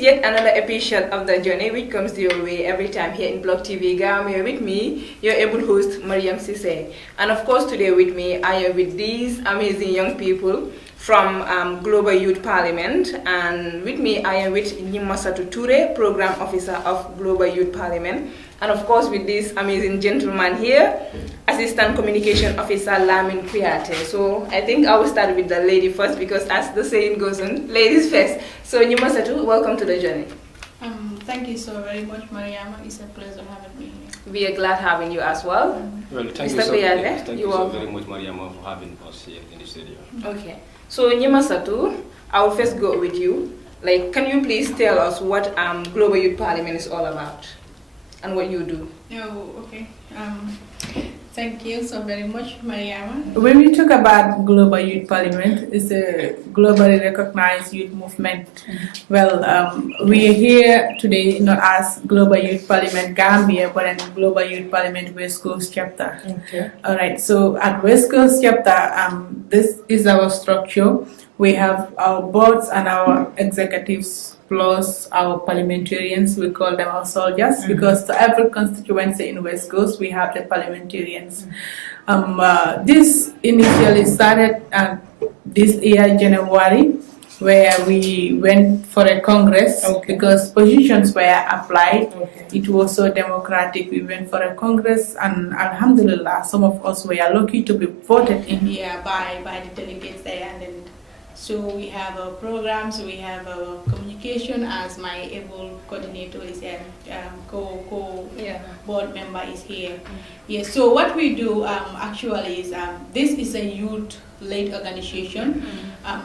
is yet another episode of The Journey, which comes your way every time here in Block TV Gambia. With me, your able host, Mariam Ceesay. And of course, today with me, I am with these amazing young people from Global Youth Parliament. And with me, I am with Nyimasatou Touray, Program Officer of Global Youth Parliament. And of course, with this amazing gentleman here, Assistant Communication Officer Lamin Kuyateh. So I think I will start with the lady first because as the saying goes on, ladies first. So Nyimasatou, welcome to The Journey. Thank you so very much, Mariam. It's a pleasure having me here. We are glad having you as well. Well, thank Mr. you Kuyateh, so very much, Mariam, for having us here in the studio. Okay. So Nyimasatou, I will first go with you. Like, can you please tell us what Global Youth Parliament is all about and what you do? Oh, okay. Thank you so very much, Mariam. When we talk about Global Youth Parliament, it's a globally recognized youth movement. Well, we are here today not as Global Youth Parliament Gambia, but in Global Youth Parliament West Coast chapter. Okay. All right. So at West Coast chapter, this is our structure. We have our boards and our executives plus our parliamentarians. We call them our soldiers because to every constituency in West Coast we have the parliamentarians. This initially started this year January, where we went for a congress because positions were applied. It was so democratic. We went for a congress, and alhamdulillah, some of us were lucky to be voted in. Yeah, by the delegates there, and then so we have our programs, we have our communication, as my able coordinator is board member is here. Yes, so what we do actually is this is a youth-led organization.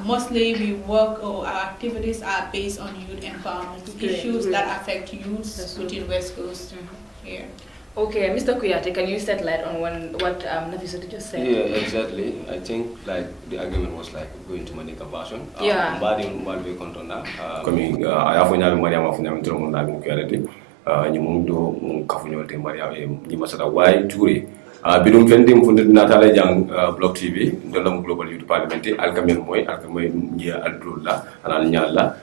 Mostly we work, or our activities are based on youth empowerment issues that affect youth within West Coast. Yeah. Okay, Mr. Kuyateh, can you shed light on what Nafisatu just said? Yeah, exactly. I think like the argument was like going to Manika version. Yeah. Mbadi kontona. Kami ayafunya Mariam afunya mtoro Lamin Kuyateh. Nyimundo kafunyote Mariam Nyimasatou Touray. Bidum fendi mfundi natale jang Block TV dolam Global Youth Parliament alkamen moy ngia aldrulla anal nyalla.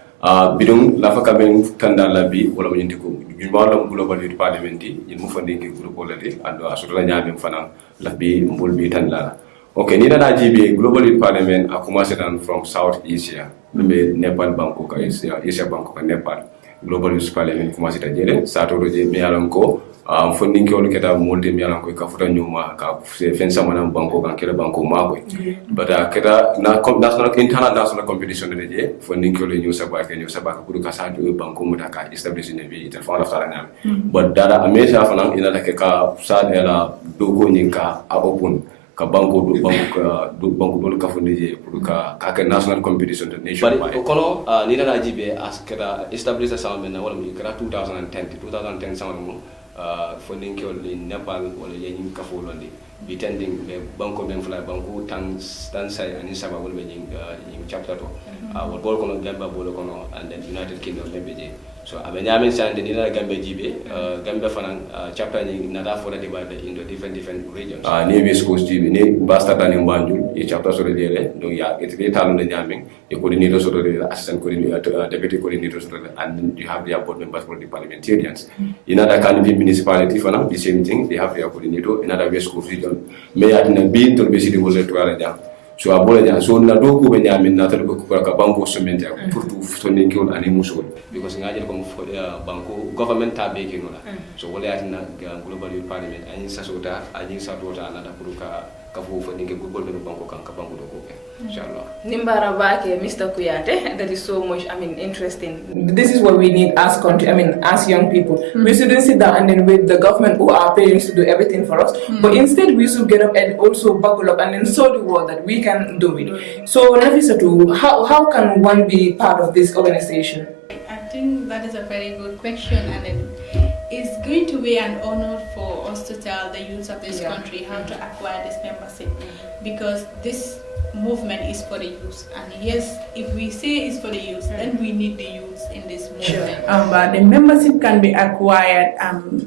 Bidum lafa kamen tanda labi wala nyindi ko jumala Global Youth Parliament yi mu fandi ngi groupe lati ando asutula nyami fana labi mbul bi tanda. Okay, ni na jibe Global Youth Parliament a commencé from South Asia be Nepal Bangkok Asia Bangkok Nepal. Global Youth Parliament commencé ta jere sa to je mi yalan ko funding ko keta molde mi yalan ko ka futa nyuma ka fen sama na Bangkok kan kera Bangkok ma ko but keta na national international competition de je funding ko le new sabaka kudu ka sa do Bangkok mu ka establish ne bi ita fa la fara na but dada amesa fa nan ina ke ka sa ela dogo nyinka a open ka banko do banko ka fundi je pour ka national competition de nation but kono ni na jibe as keta establish sama na wala mi kera 2010 sama mo funding ko in Nepal wala yin ka folondi bitending be banko ben fly banko tan sai ani saba wala be yin chapter to wala bol kono Gambia bol kono and then United Kingdom be je so abe nyamen sande ni na Gambia jibe Gambia fanan chapter ni na da for divide into different regions ni West Coast jibe ni basta tani Banjul e chapter so de le do ya it be talu de nyamen e coordinator so de assistant coordinator deputy coordinator so and then you have the board members for the parliamentarians in other kind of municipality fanan the same thing they have their coordinator in other West Coast region me atina bi to be sidi wole to ala jam so abole jam so na do ko be nyamin na tan ko ka banko somente pour tout sonin ko ani musul because ngaje ko banko government ta be kino la so wole atina Global Youth Parliament ani sasota ani satota na da pour ka fo fo ninge ko be banko kan ka banko do ko inshallah Nimbara Bake, Mr. Kuyateh, that is so much, interesting. This is what we need as country, as young people. We shouldn't sit down and then wait the government or our parents to do everything for us, but instead we should get up and also buckle up and then show the world that we can do it. So, Nafisatu, how can one be part of this organization? I think that is a very good question, and it's going to be an honor for us to tell the youth of this country how to acquire this membership, because this movement is for the youth, and yes, if we say it's for the youth, then we need the youth in this movement? But the membership can be acquired.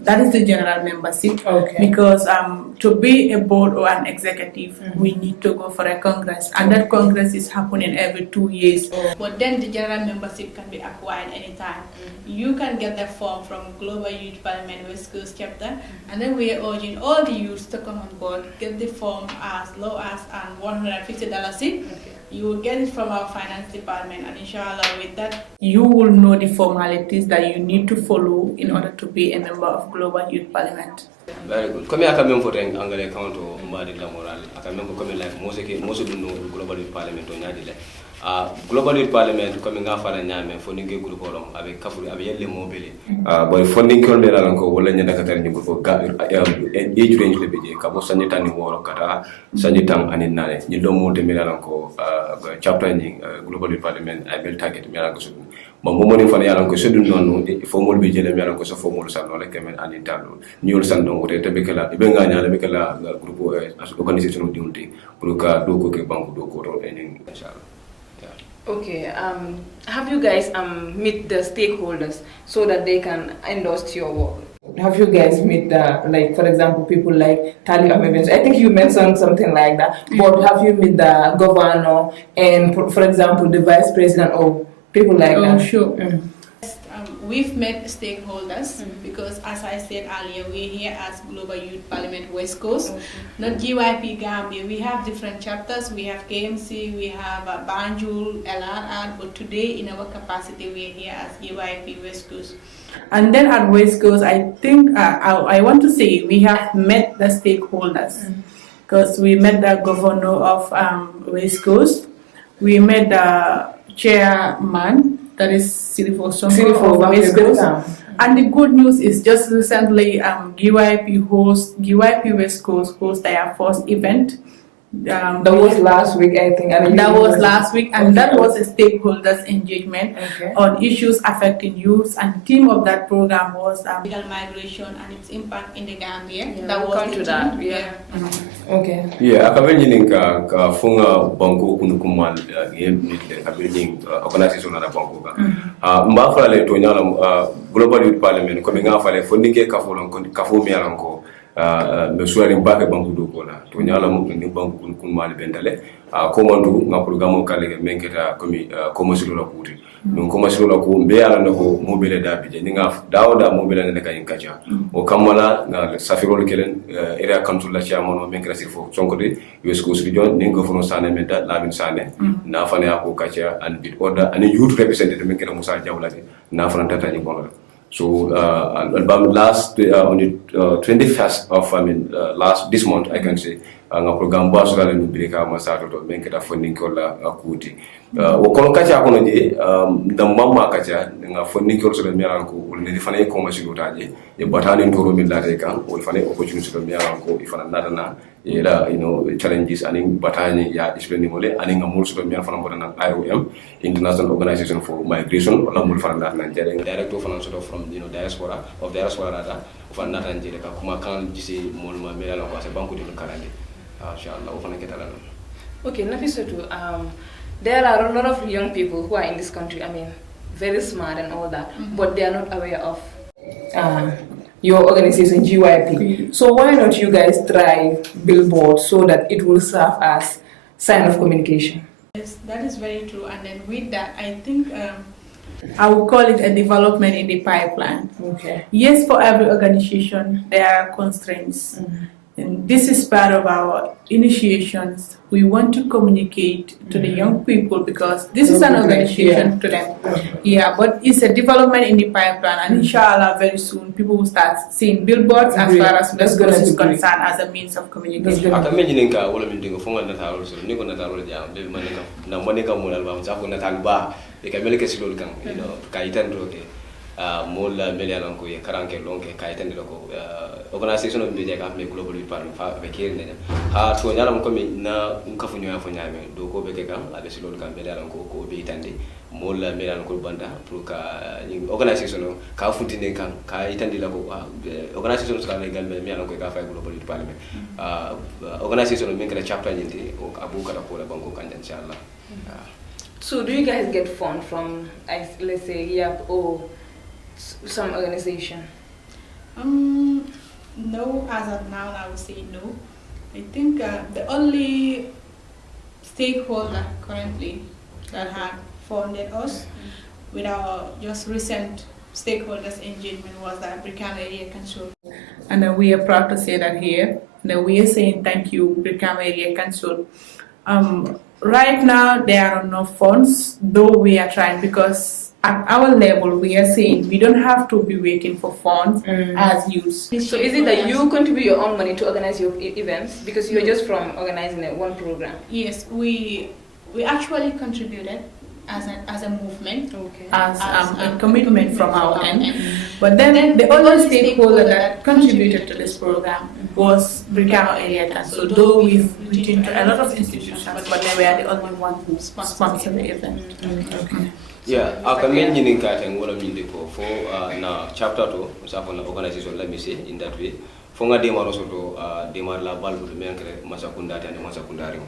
That is the general membership. Because to be a board or an executive, we need to go for a congress, and that congress is happening every 2 years. But then the general membership can be acquired anytime. You can get the form from Global Youth Parliament West Coast chapter, and then we are urging all the youths to come on board. Get the form as low as $150 each. You will get it from our finance department, and inshallah with that you will know the formalities that you need to follow in order to be a member of Global Youth Parliament. Very good. Comme aka même foto en angale account o mbadi la moral aka même comme like most do no Global Youth Parliament o nyaadi le Global Youth Parliament comme nga fala nyame fo ninge groupe olom avec kafuri avec yelle mobile boy funding ko be la ko wala nyanda katar ni groupe ga age range le beje ka bo sanni tan ni woro kata sanni tan anin nane ni do mo de mi la ko chapter ni Global Youth Parliament I will target mi la ko sudu mo moni fana yalan ko sudu non fo mo be jele mi la ko so fo mo san no le kemen anin talo ñol san don ko te be kala be nga nyala be kala groupe organisation di unti pour ka do ko ke banque do ko ro enin inshallah. Okay, have you guys meet the stakeholders so that they can endorse your work? Have you guys met like for example people like Tali Ahmed? I think you mentioned something like that. But have you met the governor and for example the vice president or people like that? Sure. We've met stakeholders because, as I said earlier, we're here as Global Youth Parliament West Coast, not GYP Gambia. We have different chapters. We have KMC, we have Banjul, LRR, but today in our capacity, we're here as GYP West Coast. And then at West Coast, I think I want to say we have met the stakeholders because we met the governor of West Coast, we met the chairman, that is Sirifo West Coast. And the good news is just recently GYP West Coast hosted their first event. That was last week, I think. And that was last week, and that was a stakeholders engagement on issues affecting youth. And the theme of that program was legal migration and its impact in the Gambia. That was to that. Okay. Yeah, akabenyi ninka ka funga banko kunukumal akabenyi organisation na banko ka. Mbafa le tonyala Global Youth Parliament ko nga fa le fondike ka folon ko mialanko mesuari mbake banku do kola to nyala mo ni banku kun mali bendale ko mandu nga programme kale menketa komi ko mosilo la kuti non ko mosilo la ko be ala ko mobile da bije ni nga dawda mobile ne kay kacha o kamala nga safirol kelen area council la chairman menketa sifo sonkode West Coast region ni ngo fono sane meta Lamin Sane na fane ko kacha and bit order and youth representative menketa Musa Jawlati na fana tata ni bono. So last on the 21st of this month I can say nga program ba so la ni breka masato to menketa funding ko la akuti o kono kacha kono je ndamma kacha nga funding ko so la mialan ko ni fana ko ma sigo taje e batani ndoro min la re kan o fana opportunity so mialan ko ifana nadana ila challenges and batani ya explain mole and nga mul so mialan fana bodana IOM International Organization for Migration wala mul fana na Nigeria director fana so from diaspora data fana na Nigeria ka kuma kan jisi mul ma mialan ko se banku de kalande inshallah o fana ketala. Okay, Nafisatu, there are a lot of young people who are in this country, I mean, very smart and all that, but they are not aware of your organization, GYP. So why not you guys try billboards so that it will serve as sign of communication? Yes, that is very true. And then with that, I think I would call it a development in the pipeline. Okay. Yes, for every organization, there are constraints. And this is part of our initiations. We want to communicate to the young people because this is an organization to them. Yeah, but it's a development in the pipeline, and inshallah, very soon people will start seeing billboards as far as West Coast is concerned as a means of communication. Aka menjini nka wala mindingo fonga na taro so niko na taro jam be maneka na maneka mo album zako na talba e ka meleke silol kan kaitan roke mola melianan ko ye karanke lonke kaitan ko organisation of media ka me Global Youth Parliament fa be kerne ha to nyala ko mi na nkafu nyoya fo nyame do ko be ke kan abe silol kan melianan ko be tande mola melianan ko banda pour ka organisation ka futine kan ka itandi la ko organisation so la Gambia melianan ko ka fa Global Youth Parliament organisation men kala chapter nyinte o abu kala ko la banko kan inshallah. So do you guys get funds from, let's say, YAP or some organization? No, as of now, I would say no. I think the only stakeholder currently that had funded us with our just recent stakeholders engagement was the Brikama Area Council. And we are proud to say that here. We are saying thank you, Brikama Area Council. Right now, there are no funds, though we are trying, because at our level, we are saying we don't have to be waiting for funds as youth. So is it that you contribute your own money to organize your events? Because you're just from organizing one program. Yes, we actually contributed as a movement, as a commitment from our end. But then the only stakeholder that contributed to this program was Brikama Area Council. Though we've written to a lot of institutions, but they were the only one who sponsored the event. Yeah, akamen nyini kate ngola minde ko fo na chapter to sapo na organization la mise in that way fo nga demaro soto demar la balbu men kre masakunda tane masakundari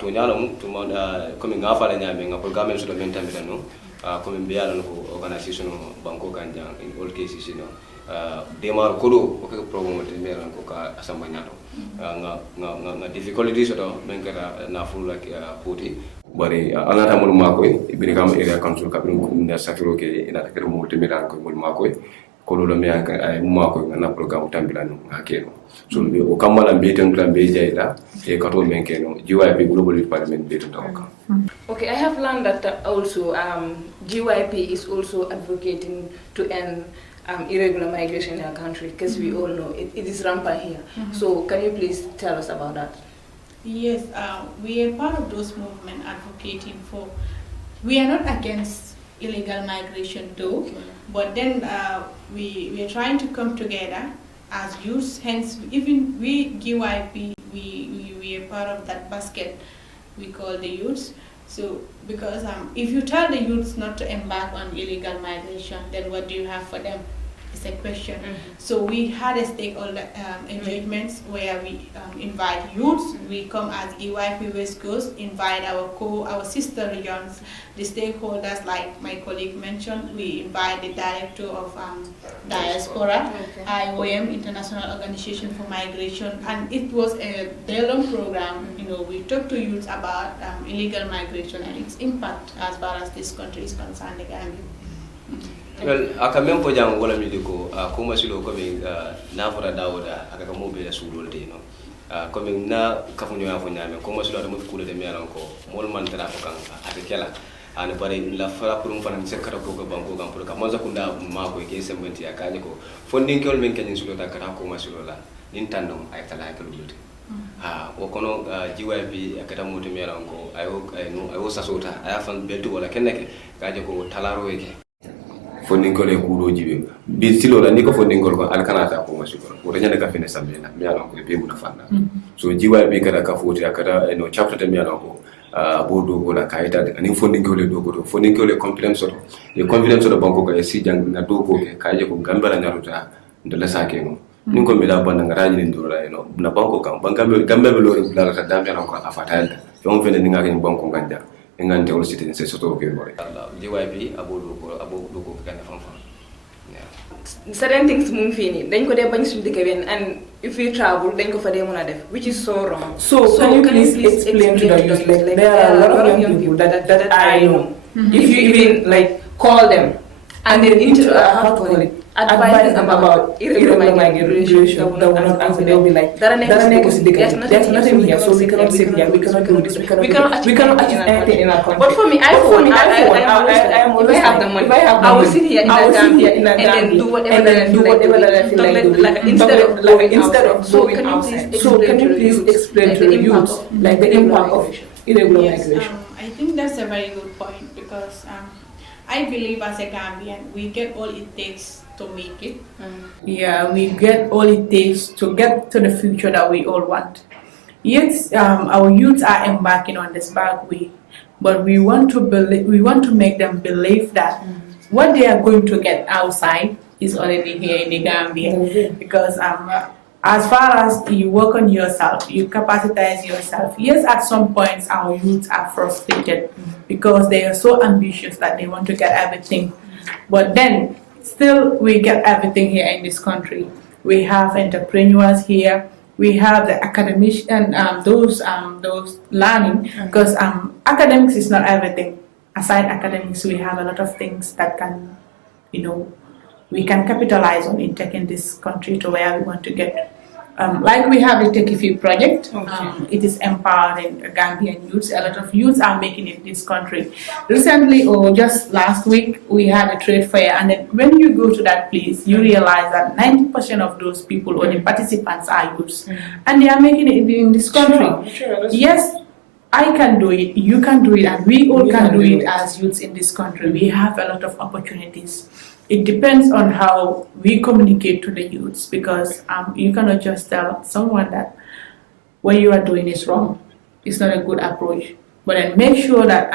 to nyalo to comme nga fala nyame nga programme so men tamita no comme biala no organization banko kanja in all cases no demar kodo o ke program te meran ko ka asamba nyato nga difficulties to men kra na full like poti bari anata mul makoy Brikama Area Council kabrin na safiro ke ina takere mo temira ko mul makoy ko lo me ay makoy na program tambila no akeno so be o kamala be tan plan be jayda e kato men keno GYP Global Youth Parliament be tan ka. Okay, I have learned that also GYP is also advocating to end irregular migration in our country, because we all know it is rampant here. So can you please tell us about that? Yes, we are part of those movements advocating for. We are not against illegal migration though, but then we are trying to come together as youths. Hence, even we GYP, we are part of that basket we call the youths. So because if you tell the youths not to embark on illegal migration, then what do you have for them? It's a question. So we had a stakeholder engagements where we invite youths. We come as GYP West Coast, invite our sister regions, the stakeholders like my colleague mentioned. We invite the director of diaspora, IOM, International Organization for Migration, and it was a day-long program. You know, we talked to youths about illegal migration and its impact as far as this country is concerned, the Gambia. Well, akamem po jang wala mi diko kuma silo ko mi na fora dawda aka mo be sulol de no ko mi na kafunyo ya fo nyame kuma silo da mo kula de mi alan ko mol man tara ko kan ate kela an bare la fara pour fanan se kata ko banko kan pour ka mo zakunda ma ko ke sembenti akani ko fondin kol men kanyin silo da kata kuma silo la nin tandom ay tala ko lulte o kono GYP akata mo to mi alan ko ayo sasota aya fan beltu wala keneke kaje ko talaro yake fondingol e kuudo jibe bi silo la niko fondingol ko alkanata ko masiko ko daña ka fene samena mi ala ko be muna fanna so jiwa be kada ka foti akada no chapter de mi ala ko bodo ko la kayita ani fondingol e dogo do fondingol e confidence to e confidence to banko ko e si jang na dogo ke kaje ko gambara nyaruta de la sake no ninko mi da banda ngaraji ni ndoro la no na banko kam bangambe gambe be lori la ta dambe ko afatalda fon fene ni ngaka ni banko nganja ngante wol sitini se soto ke gore GYP abodo ko kan fanfa certain things mum fini dañ ko dé bañ suñu dëkk ben, and if we travel dañ ko fa dé mëna def, which is so wrong. So can you please explain to the youth, like there are a lot of young people that I know, if you even like call them and then advise them about irregular migration, they will not answer. They will be like, there's nothing here, so we cannot sit here, we cannot do this, we cannot achieve anything in our country. But for me, I have the money, I will sit here in the Gambia and then do whatever I feel like doing, instead of going outside. So can you please explain to the youth, like the impact of irregular migration? I think that's a very good point, because I believe as a Gambian, we get all it takes to make it. Yeah, we get all it takes to get to the future that we all want. Yes, our youths are embarking on this back way, but we want to make them believe that what they are going to get outside is already here in the Gambia. Because as far as you work on yourself, you capacitize yourself. Yes, at some points our youths are frustrated because they are so ambitious that they want to get everything. But then, still, we get everything here in this country. We have entrepreneurs here. We have the academics and those learning, because academics is not everything. Aside academics, we have a lot of things that can, we can capitalize on in taking this country to where we want to get. Like we have the Techifi project, it is empowering Gambian youths. A lot of youths are making it in this country. Recently, or just last week, we had a trade fair, and then when you go to that place, you realize that 90% of those people or the participants are youths, and they are making it in this country. Sure, yes, I can do it, you can do it, and we all can do it as youths in this country. We have a lot of opportunities. It depends on how we communicate to the youths, because you cannot just tell someone that what you are doing is wrong. It's not a good approach. But then make sure that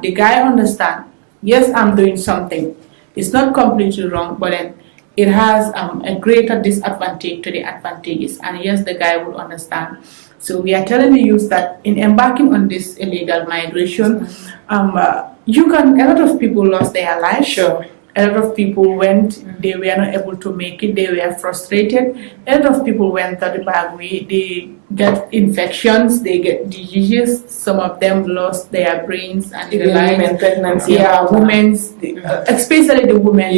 the guy understands, yes, I'm doing something. It's not completely wrong, but then it has a greater disadvantage to the advantages. And yes, the guy will understand. So we are telling the youth that in embarking on this illegal migration, a lot of people lost their lives. Sure. A lot of people went, they were not able to make it, they were frustrated. A lot of people went the bad way, they get infections, they get diseases, some of them lost their brains and their lives. Pregnancy. Yeah, women's, especially the women,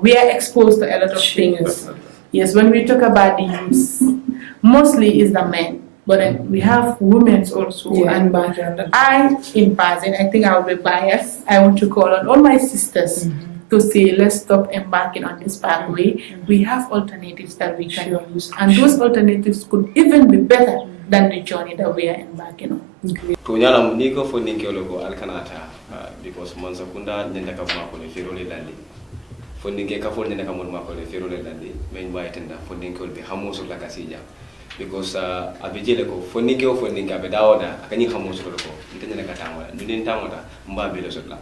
we are exposed to a lot of things. Yes, when we talk about the youth, mostly is the men. But then we have women also, and I, in person, I think I will be biased. I want to call on all my sisters to say, let's stop embarking on this pathway. We have alternatives that we can use, and those alternatives could even be better than the journey that we are embarking on. Tunyalam niko for ninkiologo alkanata because Mansakunda Nendaka Mapole Firole Landi. For Ninka for Nendaka Mapole Firole Landi, main by tender for Ninkol be Hamus la Casilla. Because Abijeleko for Nikio for Ninka Bedaoda, Akani Hamus Loko, Intenakatama, Nudintamota, Mbabilo Sotla.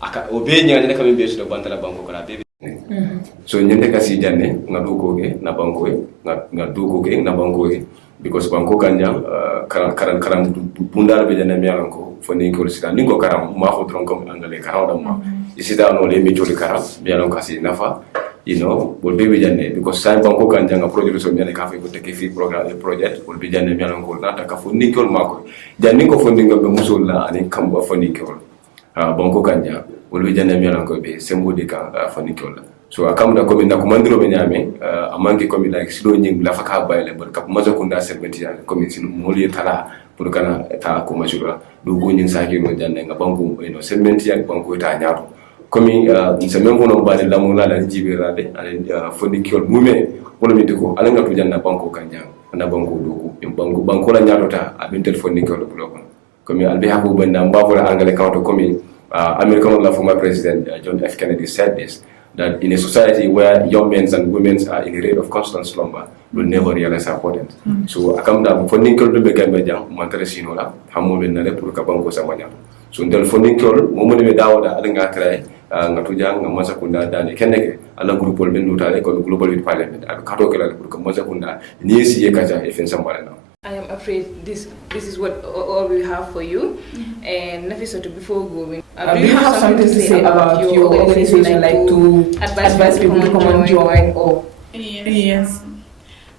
Aka obenya nene kami besu do bantala banko kala bebe so nyende kasi janne ngaduko ge na banko ngaduko ge na banko ge because banko kanya karan bundal be janne mialanko foni ko sita ningo karam ma ko dron kom angale karam dam ma isida no le mi joli karam mialanko kasi nafa bol bebe janne because sai banko kanya nga project so miane ka fe ko teke fi programme project bol be janne mialanko na ta ka foni ko mako janne ko foni ngabe musolla ani kamba foni ko banko kanja wolu janna mi alanko be sembo de ka fanikola so akamda ko min na ko mandiro be nyame amanke ko mi like silo nying la faka bayle bar ka maza kunda serventi ya ko min sino moli tala pour kana ta ko majura do go nyin saki no janna nga banko serventi ya banko ta nyaato ko mi se même wono bale lamu la la jibirade ale fanikol mume wala mi diko ala nga to janna banko kanja na banko do ko banko la nyaato ta abintel fanikol bloko comme albi habu banda mbavola angale counter comme American former president John F. Kennedy said this, that in a society where young men and women are in a rate of constant slumber, will never realize our importance. So akamda funding kol be gambe jang mantere sinola hamu ben na pour ka banko samanya. So ndel funding kol mo be dawda adanga tray ngatu jang masa kunda dane keneke ala groupe ben lutale ko global youth parliament ak kato kala pour ka masa kunda ni si e kaja e fen sambala na. I am afraid this is what all we have for you. And Nafisatu, before going, do you have something to say about your organization, like to advise people to come and join? Or yes.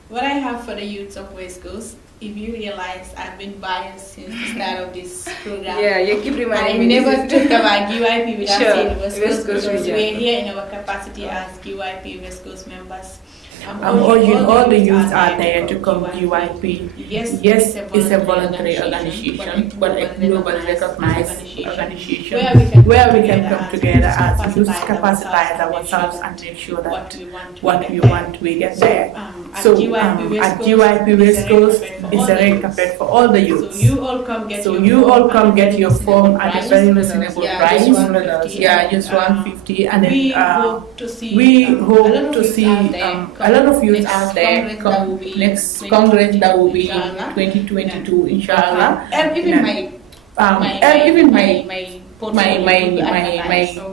What I have for the youths of West Coast, if you realize I've been biased since the start of this program. Yeah, you keep reminding me. I never talked about GYP without saying West Coast because we're here in our capacity as GYP West Coast members. I'm urging all the youth out there to come to UIP. Yes, it's a voluntary organization, but a globally recognized organization where we can come together as youth, capacitize ourselves and make sure that what we want, we get there. So at GYP West Coast, it's a red carpet for all the youth. So you all come get your form at a very reasonable price. Yeah, just $150, and then we hope to see a lot of youth out there next Congress that will be in 2022, inshallah. And even my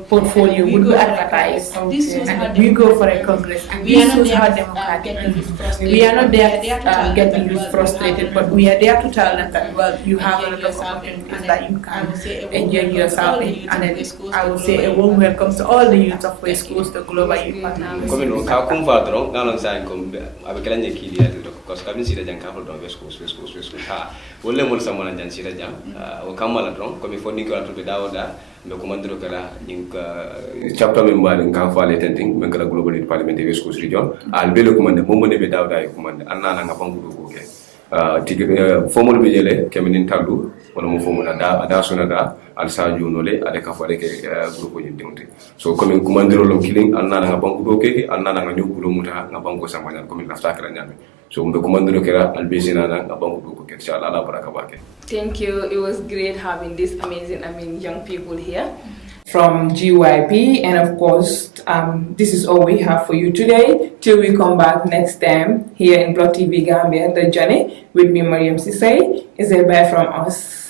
portfolio would be advertised. And we go for a congress, and we are not shows there how to democratic. get youth frustrated. We are not there to get the youth frustrated, but we are there to tell them that, well, you have a lot of opportunities that you can enjoy yourself in. And then I would say a warm welcome to all the youth of West Coast, the global youth partners. Because kami sida jang kaflo don West Coast ha wolle mol samana jan sida jang o kamala don komi fonni ko atu be dawoda be ko mandiro kala ning chapter member en ka fale tenting men kala global parliament West Coast region al be le ko mande mo be dawda e ko mande anna nga bangu do ke tigi fomol be jele kemin taldu wala mo fomo da sona da al sadio nole ade ka fale ke groupe ni dingte so komi ko mandiro lo killing anna nga bangu do ke anna nga nyukulo muta nga bangu samanya komi lafta kala nyame. So thank you. It was great having these amazing, young people here. From GYP, and of course, this is all we have for you today. Till we come back next time here in Block TV Gambia, The Journey, with me, Mariam Ceesay. Is a bye from us.